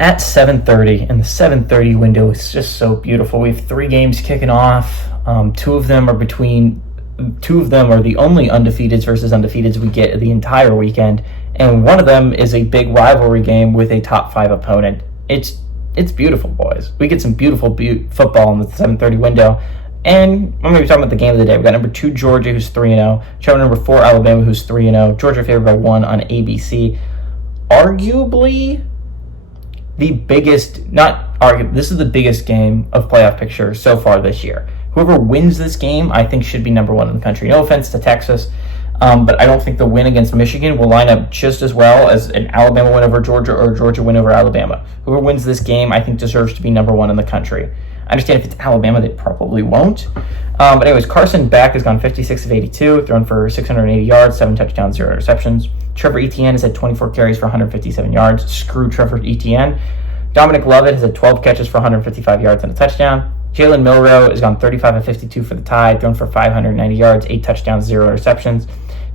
at 7:30, and the 7:30 window is just so beautiful. We have three games kicking off. Two of them are the only undefeateds versus undefeateds we get the entire weekend, and one of them is a big rivalry game with a top five opponent. It's beautiful, boys. We get some beautiful football in the 7:30 window. And I'm going to be talking about the game of the day. We've got number 2 Georgia, who's 3-0. Showing number 4 Alabama, who's 3-0. Georgia favored by 1 on ABC. Arguably the biggest, this is the biggest game of playoff picture so far this year. Whoever wins this game, I think, should be number 1 in the country. No offense to Texas, but I don't think the win against Michigan will line up just as well as an Alabama win over Georgia or a Georgia win over Alabama. Whoever wins this game, I think, deserves to be number 1 in the country. I understand if it's Alabama, they probably won't. But anyways, Carson Beck has gone 56 of 82, thrown for 680 yards, 7 touchdowns, 0 interceptions. Trevor Etienne has had 24 carries for 157 yards. Screw Trevor Etienne. Dominic Lovett has had 12 catches for 155 yards and a touchdown. Jalen Milroe has gone 35 of 52 for the Tide, thrown for 590 yards, 8 touchdowns, 0 interceptions.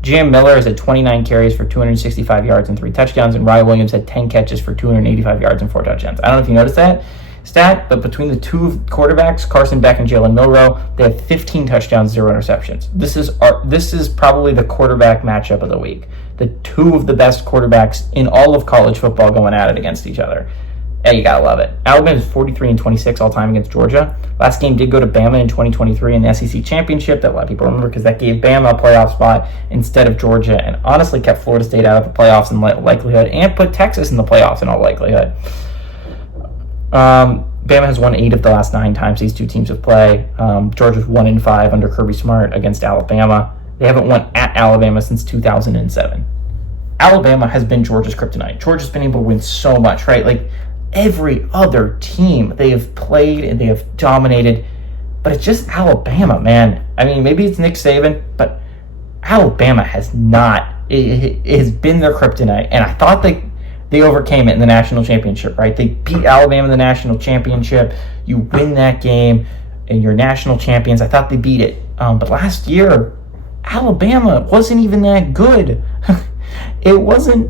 Jam Miller has had 29 carries for 265 yards and 3 touchdowns, and Ryan Williams had 10 catches for 285 yards and 4 touchdowns. I don't know if you noticed that stat, but between the two quarterbacks, Carson Beck and Jalen Milroe, they have 15 touchdowns, 0 interceptions. This is probably the quarterback matchup of the week. The two of the best quarterbacks in all of college football going at it against each other. Yeah, you gotta love it. Alabama's 43-26 all time against Georgia. Last game did go to Bama in 2023 in the SEC Championship that a lot of people remember because that gave Bama a playoff spot instead of Georgia, and honestly kept Florida State out of the playoffs in likelihood and put Texas in the playoffs in all likelihood. Bama has won 8 of the last 9 times these two teams have played. Georgia's 1-5 under Kirby Smart against Alabama. They haven't won at Alabama since 2007. Alabama has been Georgia's kryptonite. Georgia's been able to win so much, right? Like every other team they have played and they have dominated, but it's just Alabama, man. I mean, maybe it's Nick Saban, but Alabama has not. It has been their kryptonite, and I thought they overcame it in the national championship, right? They beat Alabama in the national championship. You win that game, and you're national champions. I thought they beat it. But last year, Alabama wasn't even that good. They weren't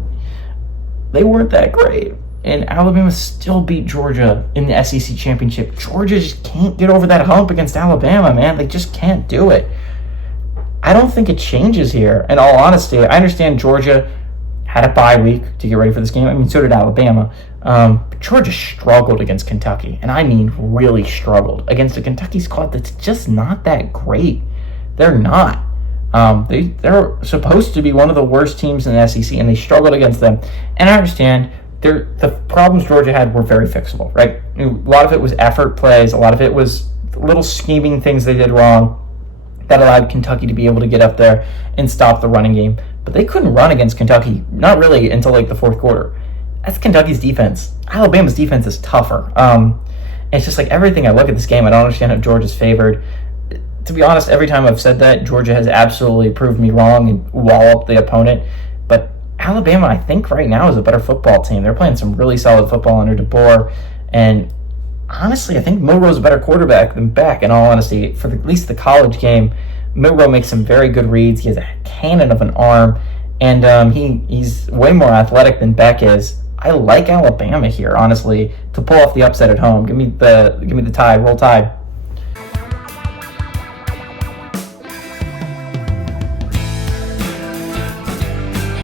that great. And Alabama still beat Georgia in the SEC championship. Georgia just can't get over that hump against Alabama, man. They just can't do it. I don't think it changes here. In all honesty, I understand Georgia had a bye week to get ready for this game. I mean, so did Alabama. But Georgia struggled against Kentucky, and I mean really struggled against a Kentucky squad that's just not that great. They're not. They're supposed to be one of the worst teams in the SEC, and they struggled against them. And I understand the problems Georgia had were very fixable, right? A lot of it was effort plays. A lot of it was little scheming things they did wrong that allowed Kentucky to be able to get up there and stop the running game. But they couldn't run against Kentucky, not really until like the fourth quarter. That's Kentucky's defense. Alabama's defense is tougher. It's just like everything I look at this game, I don't understand how Georgia's favored. To be honest, every time I've said that, Georgia has absolutely proved me wrong and walloped the opponent. But Alabama, I think right now, is a better football team. They're playing some really solid football under DeBoer. And honestly, I think Milroe's a better quarterback than Beck, in all honesty. For at least the college game, Milroe makes some very good reads. He has a cannon of an arm, and he's way more athletic than Beck is. I like Alabama here, honestly, to pull off the upset at home. Give me the Tide. Roll Tide.